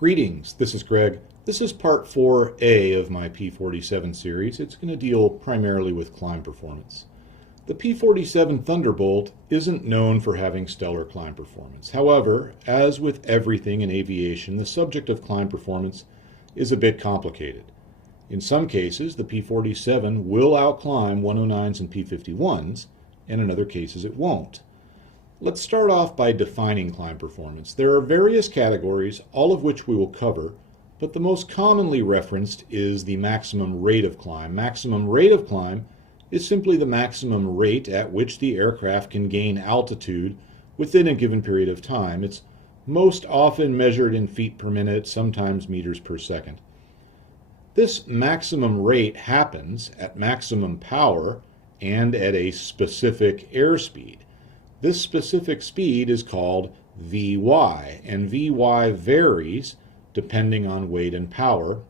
Greetings, this is Greg. This is part 4A of my P-47 series. It's going to deal primarily with climb performance. The P-47 Thunderbolt isn't known for having stellar climb performance. However, as with everything in aviation, the subject of climb performance is a bit complicated. In some cases, the P-47 will outclimb 109s and P-51s, and in other cases it won't. Let's start off by defining climb performance. There are various categories, all of which we will cover, but the most commonly referenced is the maximum rate of climb. Maximum rate of climb is simply the maximum rate at which the aircraft can gain altitude within a given period of time. It's most often measured in feet per minute, sometimes meters per second. This maximum rate happens at maximum power and at a specific airspeed. This specific speed is called Vy, and Vy varies depending on weight and power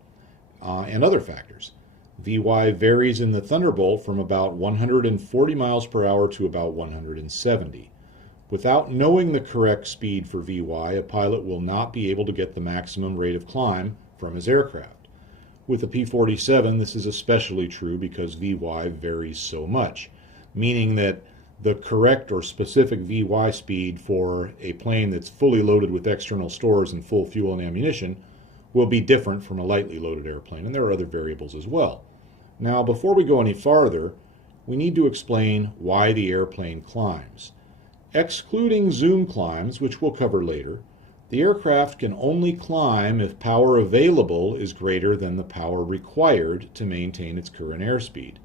and other factors. Vy varies in the Thunderbolt from about 140 miles per hour to about 170. Without knowing the correct speed for Vy, a pilot will not be able to get the maximum rate of climb from his aircraft. With the P-47, this is especially true because Vy varies so much, meaning that the correct or specific Vy speed for a plane that's fully loaded with external stores and full fuel and ammunition will be different from a lightly loaded airplane, and there are other variables as well. Now, before we go any farther, we need to explain why the airplane climbs. Excluding zoom climbs, which we'll cover later, the aircraft can only climb if power available is greater than the power required to maintain its current airspeed.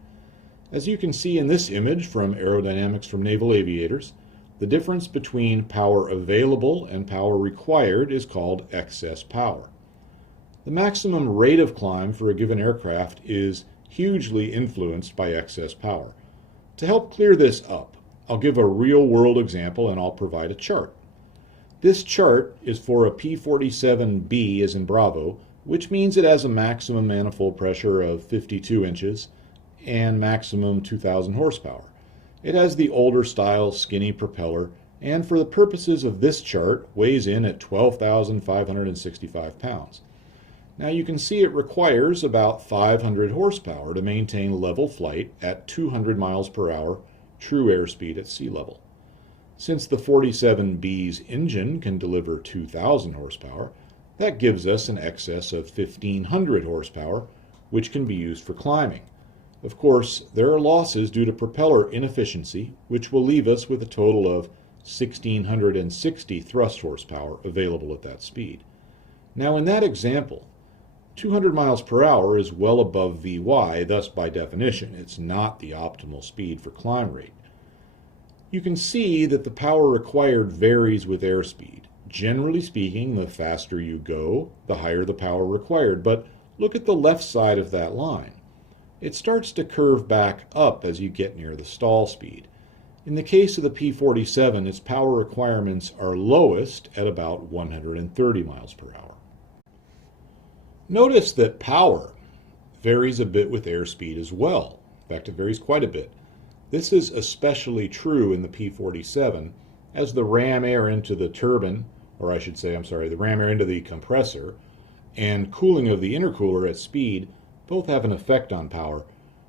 As you can see in this image from Aerodynamics from Naval Aviators, the difference between power available and power required is called excess power. The maximum rate of climb for a given aircraft is hugely influenced by excess power. To help clear this up, I'll give a real-world example and I'll provide a chart. This chart is for a P-47B as in Bravo, which means it has a maximum manifold pressure of 52 inches and maximum 2,000 horsepower. It has the older style skinny propeller, and for the purposes of this chart weighs in at 12,565 pounds. Now you can see it requires about 500 horsepower to maintain level flight at 200 miles per hour true airspeed at sea level. Since the 47B's engine can deliver 2,000 horsepower, that gives us an excess of 1,500 horsepower, which can be used for climbing. Of course, there are losses due to propeller inefficiency, which will leave us with a total of 1,660 thrust horsepower available at that speed. Now in that example, 200 miles per hour is well above Vy, thus by definition it's not the optimal speed for climb rate. You can see that the power required varies with airspeed. Generally speaking, the faster you go, the higher the power required, but look at the left side of that line. It starts to curve back up as you get near the stall speed. In the case of the P-47, its power requirements are lowest at about 130 miles per hour. Notice that power varies a bit with airspeed as well. In fact, it varies quite a bit. This is especially true in the P-47 as the ram air into the turbine, or I should say, the ram air into the compressor, and cooling of the intercooler at speed both have an effect on power.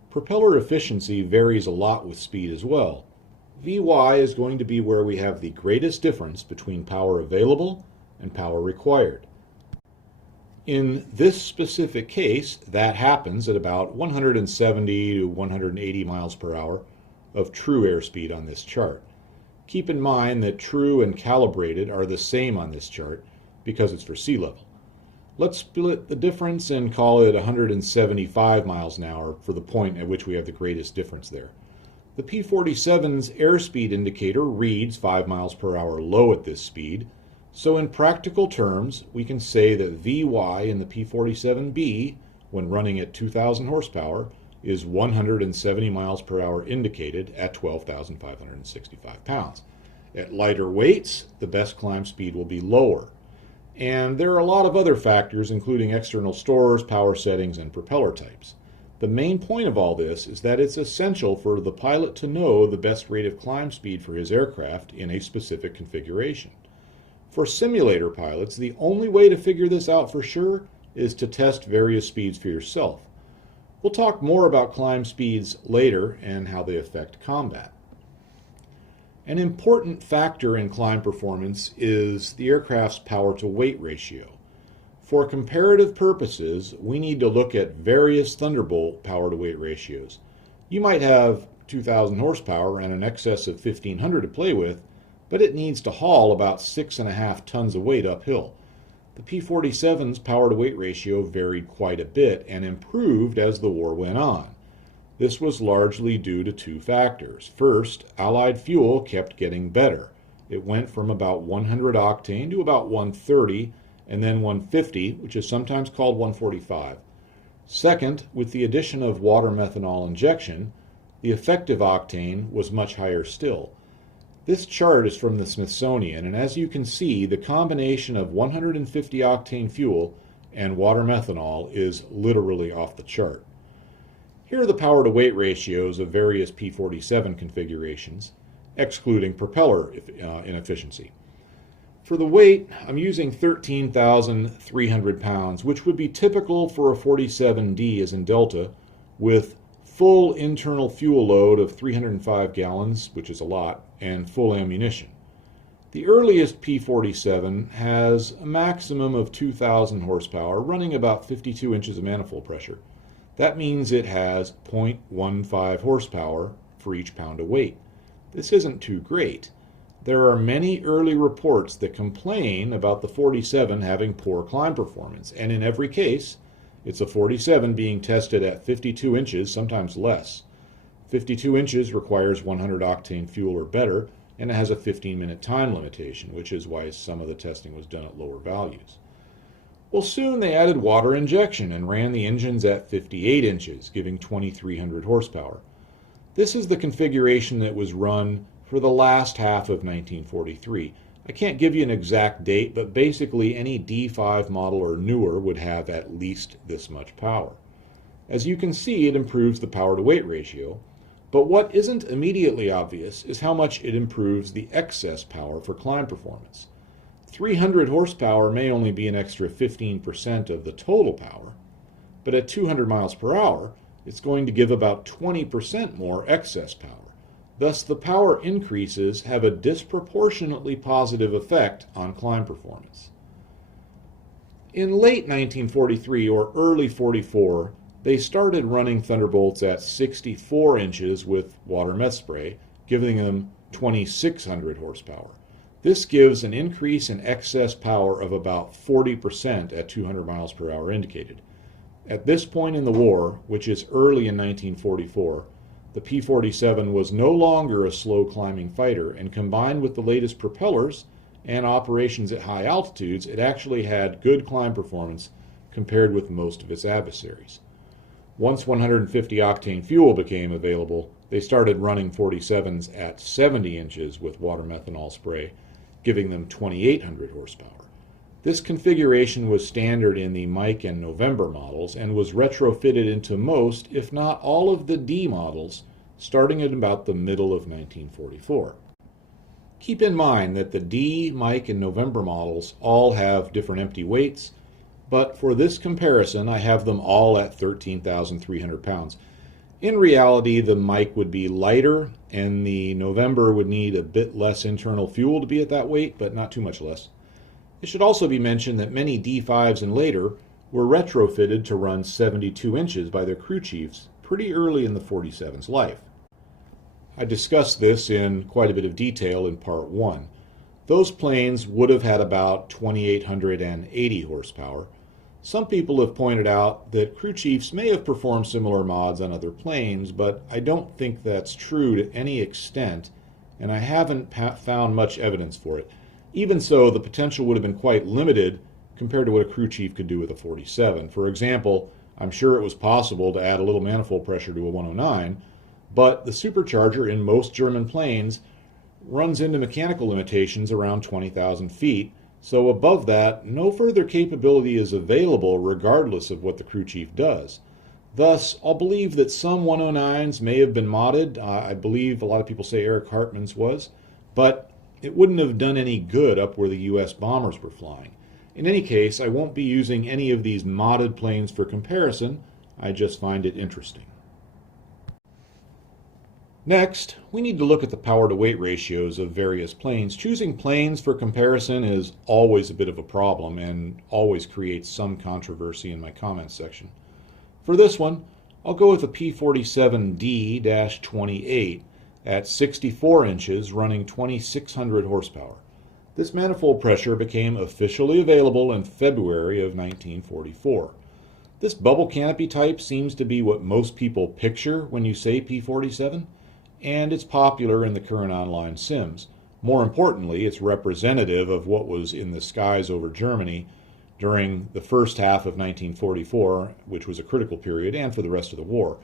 Propeller efficiency varies a lot with speed as well. Vy is going to be where we have the greatest difference between power available and power required. In this specific case, that happens at about 170 to 180 miles per hour of true airspeed on this chart. Keep in mind that true and calibrated are the same on this chart because it's for sea level. Let's split the difference and call it 175 miles an hour for the point at which we have the greatest difference there. The P-47's airspeed indicator reads 5 miles per hour low at this speed, so in practical terms, we can say that Vy in the P-47B, when running at 2,000 horsepower, is 170 miles per hour indicated at 12,565 pounds. At lighter weights, the best climb speed will be lower. And there are a lot of other factors, including external stores, power settings, and propeller types. The main point of all this is that it's essential for the pilot to know the best rate of climb speed for his aircraft in a specific configuration. For simulator pilots, the only way to figure this out for sure is to test various speeds for yourself. We'll talk more about climb speeds later and how they affect combat. An important factor in climb performance is the aircraft's power-to-weight ratio. For comparative purposes, we need to look at various Thunderbolt power-to-weight ratios. You might have 2,000 horsepower and an excess of 1,500 to play with, but it needs to haul about 6.5 tons of weight uphill. The P-47's power-to-weight ratio varied quite a bit and improved as the war went on. This was largely due to two factors. First, Allied fuel kept getting better. It went from about 100 octane to about 130, and then 150, which is sometimes called 145. Second, with the addition of water methanol injection, the effective octane was much higher still. This chart is from the Smithsonian, and as you can see, the combination of 150 octane fuel and water methanol is literally off the chart. Here are the power-to-weight ratios of various P-47 configurations, excluding propeller inefficiency. For the weight, I'm using 13,300 pounds, which would be typical for a 47D as in Delta, with full internal fuel load of 305 gallons, which is a lot, and full ammunition. The earliest P-47 has a maximum of 2,000 horsepower, running about 52 inches of manifold pressure. That means it has 0.15 horsepower for each pound of weight. This isn't too great. There are many early reports that complain about the 47 having poor climb performance, and in every case, it's a 47 being tested at 52 inches, sometimes less. 52 inches requires 100 octane fuel or better, and it has a 15-minute time limitation, which is why some of the testing was done at lower values. Well, soon they added water injection and ran the engines at 58 inches, giving 2,300 horsepower. This is the configuration that was run for the last half of 1943. I can't give you an exact date, but basically any D5 model or newer would have at least this much power. As you can see, it improves the power-to-weight ratio, but what isn't immediately obvious is how much it improves the excess power for climb performance. 300 horsepower may only be an extra 15% of the total power, but at 200 miles per hour, it's going to give about 20% more excess power. Thus, the power increases have a disproportionately positive effect on climb performance. In late 1943 or early 44, they started running Thunderbolts at 64 inches with water meth spray, giving them 2,600 horsepower. This gives an increase in excess power of about 40% at 200 miles per hour indicated. At this point in the war, which is early in 1944, the P-47 was no longer a slow climbing fighter, and combined with the latest propellers and operations at high altitudes, it actually had good climb performance compared with most of its adversaries. Once 150 octane fuel became available, they started running 47s at 70 inches with water methanol spray, giving them 2,800 horsepower. This configuration was standard in the Mike and November models and was retrofitted into most, if not all, of the D models starting at about the middle of 1944. Keep in mind that the D, Mike, and November models all have different empty weights, but for this comparison I have them all at 13,300 pounds. In reality, the Mike would be lighter and the November would need a bit less internal fuel to be at that weight, but not too much less. It should also be mentioned that many D5s and later were retrofitted to run 72 inches by their crew chiefs pretty early in the 47's life. I discussed this in quite a bit of detail in Part 1. Those planes would have had about 2,880 horsepower. Some people have pointed out that crew chiefs may have performed similar mods on other planes, but I don't think that's true to any extent, and I haven't found much evidence for it. Even so, the potential would have been quite limited compared to what a crew chief could do with a 47. For example, I'm sure it was possible to add a little manifold pressure to a 109, but the supercharger in most German planes runs into mechanical limitations around 20,000 feet, so above that, no further capability is available regardless of what the crew chief does. Thus, I'll believe that some 109s may have been modded. I believe a lot of people say Eric Hartmann's was, but it wouldn't have done any good up where the US bombers were flying. In any case, I won't be using any of these modded planes for comparison. I just find it interesting. Next, we need to look at the power-to-weight ratios of various planes. Choosing planes for comparison is always a bit of a problem and always creates some controversy in my comments section. For this one, I'll go with a P-47D-28 at 64 inches running 2,600 horsepower. This manifold pressure became officially available in February of 1944. This bubble canopy type seems to be what most people picture when you say P-47, and it's popular in the current online sims. More importantly, it's representative of what was in the skies over Germany during the first half of 1944, which was a critical period, and for the rest of the war.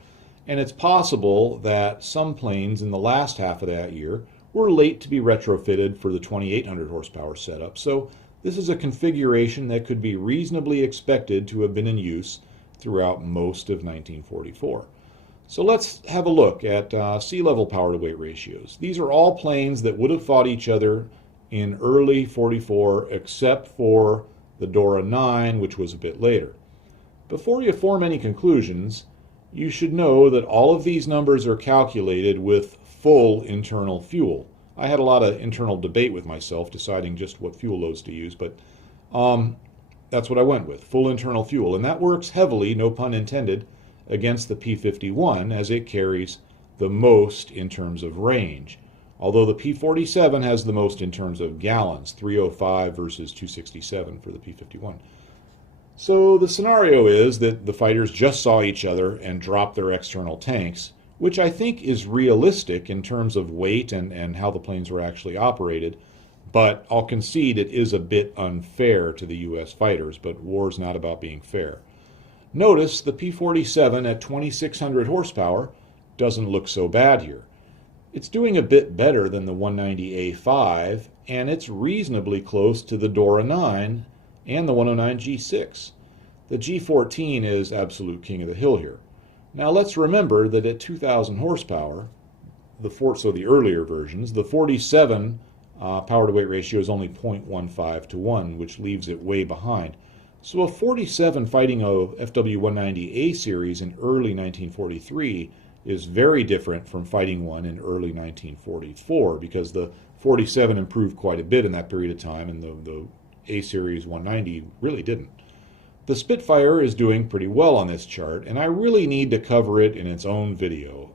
And it's possible that some planes in the last half of that year were late to be retrofitted for the 2,800 horsepower setup. So this is a configuration that could be reasonably expected to have been in use throughout most of 1944. So let's have a look at sea level power to weight ratios. These are all planes that would have fought each other in early 44, except for the Dora 9, which was a bit later. Before you form any conclusions, you should know that all of these numbers are calculated with full internal fuel. I had a lot of internal debate with myself deciding just what fuel loads to use, but that's what I went with, full internal fuel. And that works heavily, no pun intended, against the P-51 as it carries the most in terms of range. Although the P-47 has the most in terms of gallons, 305 versus 267 for the P-51. So the scenario is that the fighters just saw each other and dropped their external tanks, which I think is realistic in terms of weight and how the planes were actually operated, but I'll concede it is a bit unfair to the US fighters, but war's not about being fair. Notice the P-47 at 2,600 horsepower doesn't look so bad here. It's doing a bit better than the 190A5, and it's reasonably close to the Dora 9 and the 109 G6. The G14 is absolute king of the hill here. Now let's remember that at 2,000 horsepower, so the earlier versions, the 47 power to weight ratio is only 0.15 to 1, which leaves it way behind. So a 47 fighting a FW-190A series in early 1943 is very different from fighting one in early 1944, because the 47 improved quite a bit in that period of time, and the A-series 190 really didn't. The Spitfire is doing pretty well on this chart, and I really need to cover it in its own video.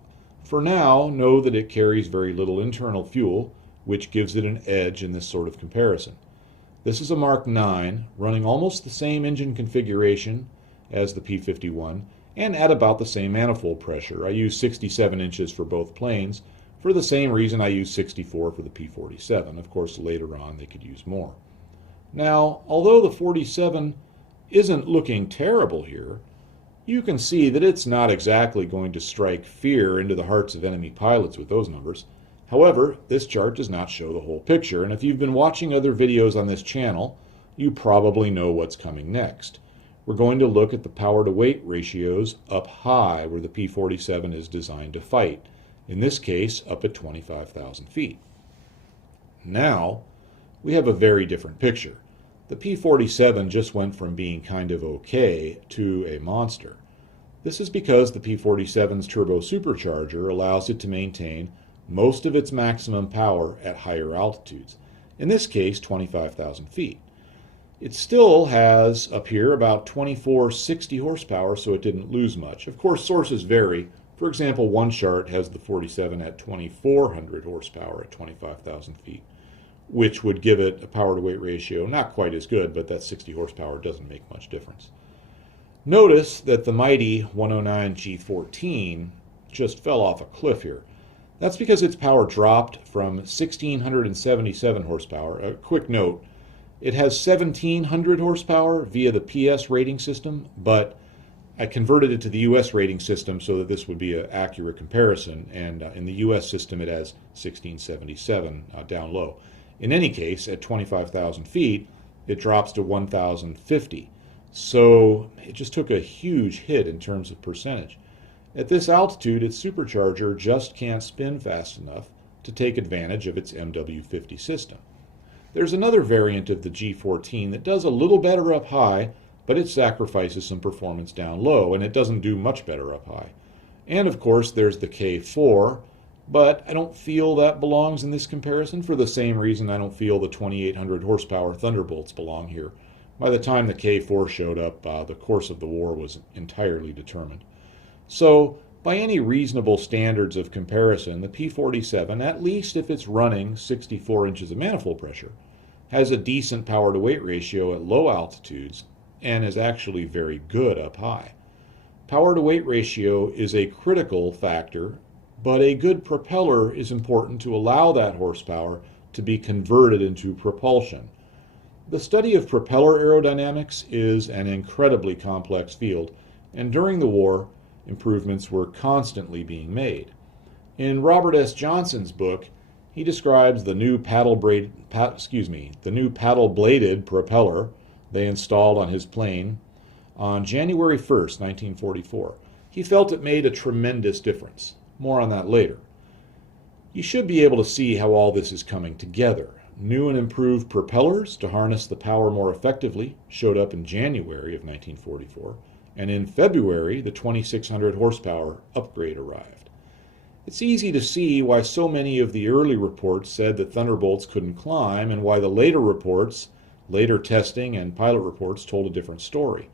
For now, know that it carries very little internal fuel, which gives it an edge in this sort of comparison. This is a Mark 9 running almost the same engine configuration as the P-51 and at about the same manifold pressure. I use 67 inches for both planes for the same reason I use 64 for the P-47. Of course, later on they could use more. Now, although the 47 isn't looking terrible here, you can see that it's not exactly going to strike fear into the hearts of enemy pilots with those numbers. However, this chart does not show the whole picture, and if you've been watching other videos on this channel, you probably know what's coming next. We're going to look at the power to weight ratios up high where the P-47 is designed to fight, in this case up at 25,000 feet. Now, we have a very different picture. The P-47 just went from being kind of okay to a monster. This is because the P-47's turbo supercharger allows it to maintain most of its maximum power at higher altitudes, in this case 25,000 feet. It still has up here about 2460 horsepower, so it didn't lose much. Of course, sources vary. For example, one chart has the 47 at 2400 horsepower at 25,000 feet, which would give it a power to weight ratio not quite as good, but that 60 horsepower doesn't make much difference. Notice that the mighty 109 G14 just fell off a cliff here. That's because its power dropped from 1,677 horsepower. A quick note, it has 1,700 horsepower via the PS rating system, but I converted it to the US rating system so that this would be an accurate comparison, and in the US system it has 1,677 down low. In any case, at 25,000 feet, it drops to 1,050. So it just took a huge hit in terms of percentage. At this altitude, its supercharger just can't spin fast enough to take advantage of its MW50 system. There's another variant of the G14 that does a little better up high, but it sacrifices some performance down low, and it doesn't do much better up high. And of course, there's the K4, but I don't feel that belongs in this comparison for the same reason I don't feel the 2,800 horsepower Thunderbolts belong here. By the time the K4 showed up, the course of the war was entirely determined. So, by any reasonable standards of comparison, the P-47, at least if it's running 64 inches of manifold pressure, has a decent power-to-weight ratio at low altitudes and is actually very good up high. Power-to-weight ratio is a critical factor, but a good propeller is important to allow that horsepower to be converted into propulsion. The study of propeller aerodynamics is an incredibly complex field, and during the war, improvements were constantly being made. In Robert S. Johnson's book, he describes the new paddle-bladed propeller they installed on his plane on January 1st, 1944. He felt it made a tremendous difference. More on that later. You should be able to see how all this is coming together. New and improved propellers to harness the power more effectively showed up in January of 1944, and in February, the 2,600 horsepower upgrade arrived. It's easy to see why so many of the early reports said that Thunderbolts couldn't climb, and why the later reports, later testing, and pilot reports told a different story.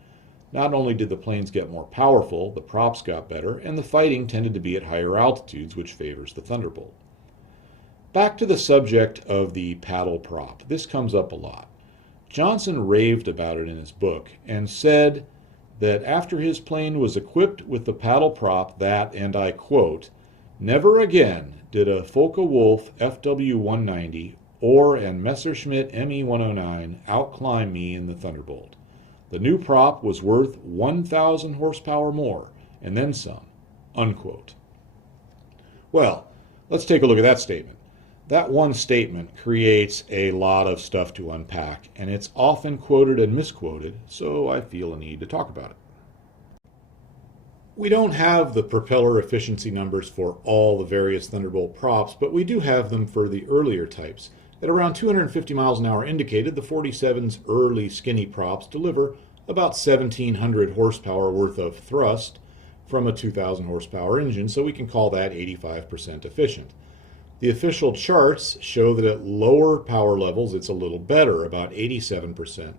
Not only did the planes get more powerful, the props got better, and the fighting tended to be at higher altitudes, which favors the Thunderbolt. Back to the subject of the paddle prop. This comes up a lot. Johnson raved about it in his book and said that after his plane was equipped with the paddle prop that, and I quote, "Never again did a Focke-Wulf FW-190 or an Messerschmitt Me-109 outclimb me in the Thunderbolt. The new prop was worth 1,000 horsepower more, and then some," unquote. Well, let's take a look at that statement. That one statement creates a lot of stuff to unpack, and it's often quoted and misquoted, so I feel a need to talk about it. We don't have the propeller efficiency numbers for all the various Thunderbolt props, but we do have them for the earlier types. At around 250 miles an hour indicated, the 47's early skinny props deliver about 1,700 horsepower worth of thrust from a 2,000 horsepower engine, so we can call that 85% efficient. The official charts show that at lower power levels it's a little better, about 87%.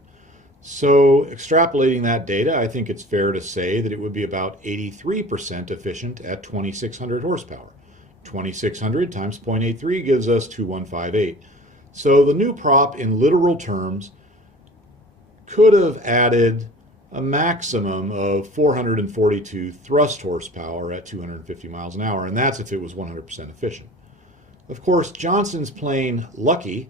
So extrapolating that data, I think it's fair to say that it would be about 83% efficient at 2,600 horsepower. 2,600 times 0.83 gives us 2,158. So the new prop in literal terms could have added a maximum of 442 thrust horsepower at 250 miles an hour, and that's if it was 100% efficient. Of course, Johnson's plane, Lucky,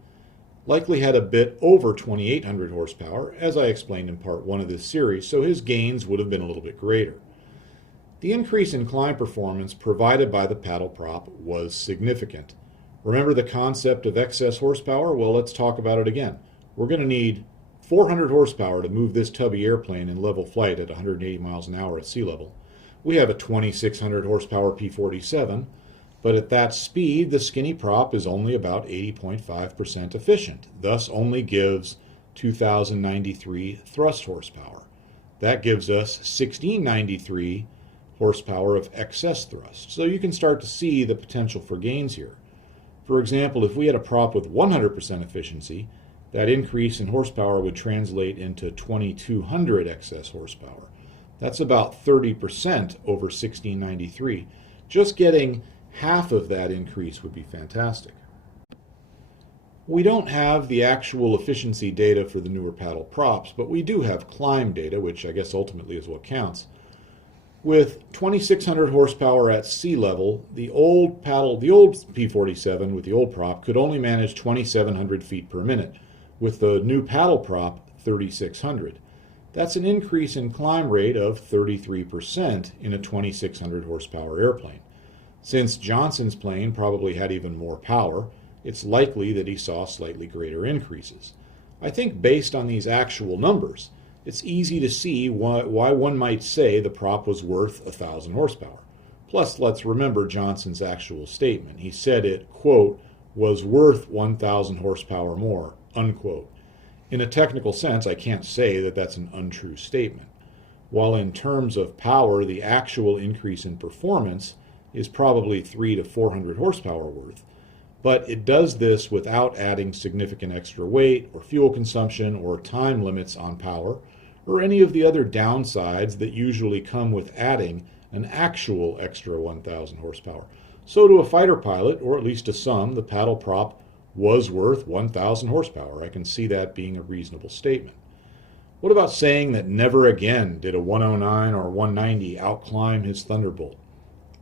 likely had a bit over 2,800 horsepower, as I explained in part 1 of this series, so his gains would have been a little bit greater. The increase in climb performance provided by the paddle prop was significant. Remember the concept of excess horsepower? Well, let's talk about it again. We're going to need 400 horsepower to move this tubby airplane in level flight at 180 miles an hour at sea level. We have a 2,600 horsepower P-47, but at that speed, the skinny prop is only about 80.5% efficient, thus only gives 2,093 thrust horsepower. That gives us 1,693 horsepower of excess thrust. So you can start to see the potential for gains here. For example, if we had a prop with 100% efficiency, that increase in horsepower would translate into 2,200 excess horsepower. That's about 30% over 1,693. Just getting half of that increase would be fantastic. We don't have the actual efficiency data for the newer paddle props, but we do have climb data, which I guess ultimately is what counts. With 2,600 horsepower at sea level, the old P-47 with the old prop could only manage 2,700 feet per minute. With the new paddle prop, 3,600. That's an increase in climb rate of 33% in a 2,600 horsepower airplane. Since Johnson's plane probably had even more power, it's likely that he saw slightly greater increases. I think based on these actual numbers, it's easy to see why one might say the prop was worth 1,000 horsepower. Plus, let's remember Johnson's actual statement. He said it, quote, was worth 1,000 horsepower more, unquote. In a technical sense, I can't say that that's an untrue statement. While in terms of power, the actual increase in performance is probably 300 to 400 horsepower worth, but it does this without adding significant extra weight or fuel consumption or time limits on power or any of the other downsides that usually come with adding an actual extra 1,000 horsepower. So to a fighter pilot, or at least to some, the paddle prop was worth 1,000 horsepower. I can see that being a reasonable statement. What about saying that never again did a 109 or 190 outclimb his Thunderbolt?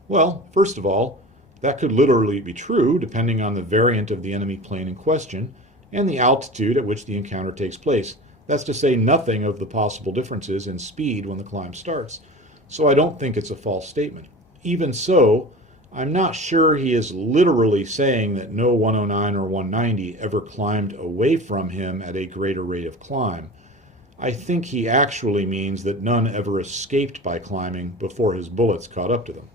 Well, first of all, that could literally be true depending on the variant of the enemy plane in question and the altitude at which the encounter takes place. That's to say nothing of the possible differences in speed when the climb starts. So I don't think it's a false statement. Even so, I'm not sure he is literally saying that no 109 or 190 ever climbed away from him at a greater rate of climb. I think he actually means that none ever escaped by climbing before his bullets caught up to them.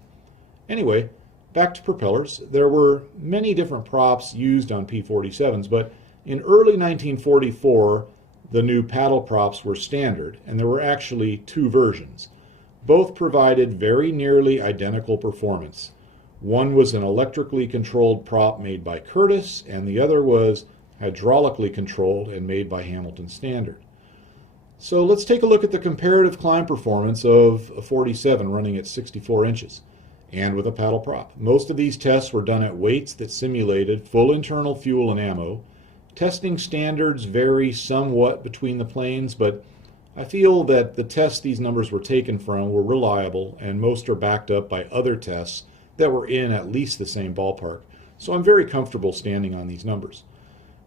Anyway, back to propellers. There were many different props used on P-47s, but in early 1944, the new paddle props were standard, and there were actually two versions. Both provided very nearly identical performance. One was an electrically controlled prop made by Curtiss, and the other was hydraulically controlled and made by Hamilton Standard. So let's take a look at the comparative climb performance of a 47 running at 64 inches and with a paddle prop. Most of these tests were done at weights that simulated full internal fuel and ammo. Testing standards vary somewhat between the planes, but I feel that the tests these numbers were taken from were reliable, and most are backed up by other tests that were in at least the same ballpark, so I'm very comfortable standing on these numbers.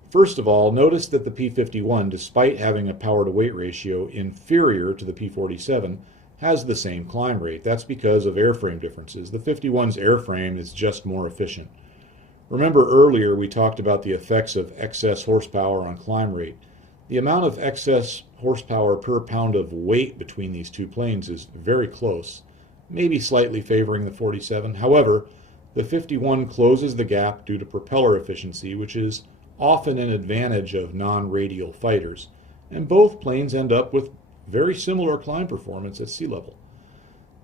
First of all, notice that the P-51, despite having a power-to-weight ratio inferior to the P-47, has the same climb rate. That's because of airframe differences. The 51's airframe is just more efficient. Remember earlier we talked about the effects of excess horsepower on climb rate. The amount of excess horsepower per pound of weight between these two planes is very close, maybe slightly favoring the 47. However, the 51 closes the gap due to propeller efficiency, which is often an advantage of non-radial fighters, and both planes end up with very similar climb performance at sea level.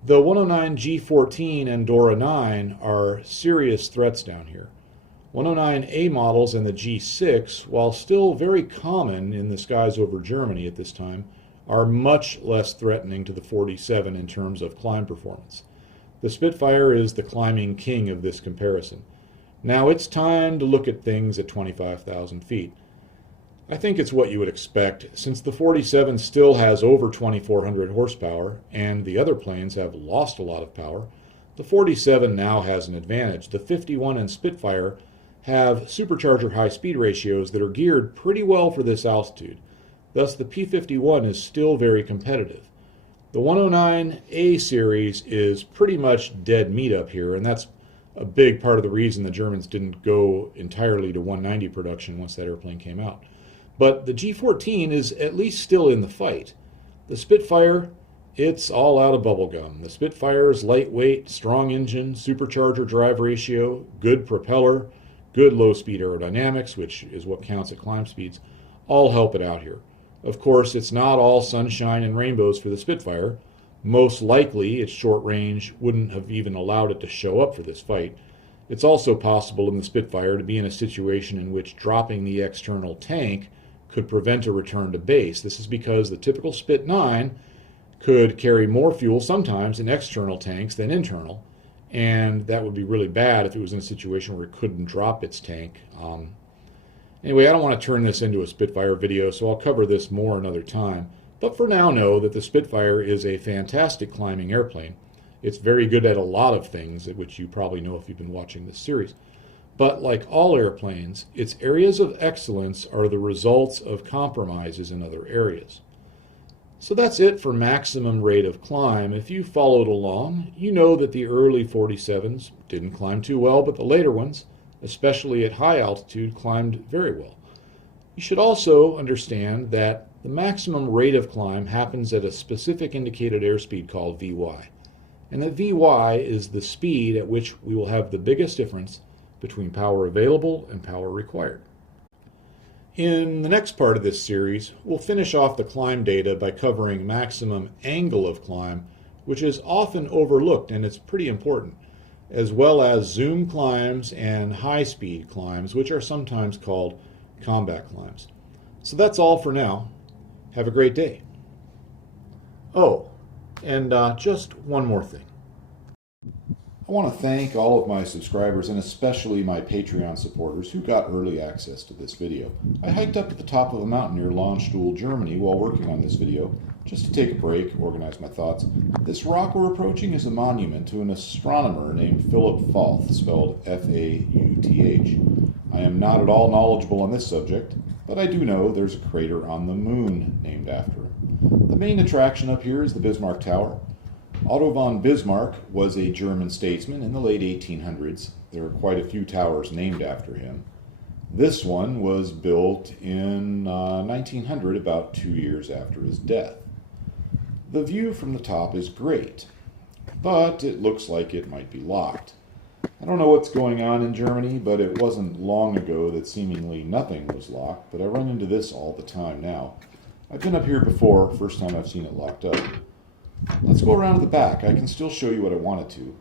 The 109 G14 and Dora 9 are serious threats down here. 109A models and the G6, while still very common in the skies over Germany at this time, are much less threatening to the 47 in terms of climb performance. The Spitfire is the climbing king of this comparison. Now it's time to look at things at 25,000 feet. I think it's what you would expect, since the 47 still has over 2,400 horsepower and the other planes have lost a lot of power. The 47 now has an advantage. The 51 and Spitfire have supercharger high speed ratios that are geared pretty well for this altitude. Thus the P-51 is still very competitive. The 109A series is pretty much dead meat up here, and that's a big part of the reason the Germans didn't go entirely to 190 production once that airplane came out. But the G14 is at least still in the fight. The Spitfire, it's all out of bubblegum. The Spitfire's lightweight, strong engine, supercharger drive ratio, good propeller, good low-speed aerodynamics, which is what counts at climb speeds, all help it out here. Of course, it's not all sunshine and rainbows for the Spitfire. Most likely, its short range wouldn't have even allowed it to show up for this fight. It's also possible in the Spitfire to be in a situation in which dropping the external tank could prevent a return to base. This is because the typical Spit 9 could carry more fuel sometimes in external tanks than internal, and that would be really bad if it was in a situation where it couldn't drop its tank. Anyway, I don't want to turn this into a Spitfire video, so I'll cover this more another time. But for now, know that the Spitfire is a fantastic climbing airplane. It's very good at a lot of things, which you probably know if you've been watching this series. But like all airplanes, its areas of excellence are the results of compromises in other areas. So that's it for maximum rate of climb. If you followed along, you know that the early 47s didn't climb too well, but the later ones, especially at high altitude, climbed very well. You should also understand that the maximum rate of climb happens at a specific indicated airspeed called Vy. and that Vy is the speed at which we will have the biggest difference between power available and power required. In the next part of this series, we'll finish off the climb data by covering maximum angle of climb, which is often overlooked and it's pretty important, as well as zoom climbs and high-speed climbs, which are sometimes called combat climbs. So that's all for now. Have a great day. Oh, and just one more thing. I want to thank all of my subscribers and especially my Patreon supporters who got early access to this video. I hiked up to the top of a mountain near Landstuhl, Germany while working on this video, just to take a break, organize my thoughts. This rock we're approaching is a monument to an astronomer named Philip Fauth, spelled F-A-U-T-H. I am not at all knowledgeable on this subject, but I do know there's a crater on the moon named after him. The main attraction up here is the Bismark Tower. Otto von Bismarck was a German statesman in the late 1800s. There are quite a few towers named after him. This one was built in 1900, about 2 years after his death. The view from the top is great, but it looks like it might be locked. I don't know what's going on in Germany, but it wasn't long ago that seemingly nothing was locked, but I run into this all the time now. I've been up here before, first time I've seen it locked up. Let's go around to the back. I can still show you what I wanted to.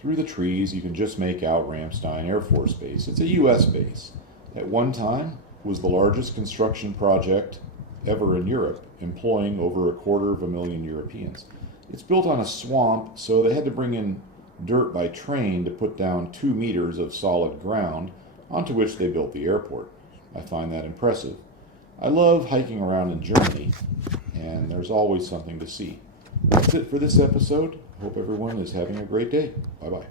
Through the trees, you can just make out Ramstien Air Force Base. It's a U.S. base. At one time, it was the largest construction project ever in Europe, employing over 250,000 Europeans. It's built on a swamp, so they had to bring in dirt by train to put down 2 meters of solid ground, onto which they built the airport. I find that impressive. I love hiking around in Germany, and there's always something to see. That's it for this episode. Hope everyone is having a great day. Bye-bye.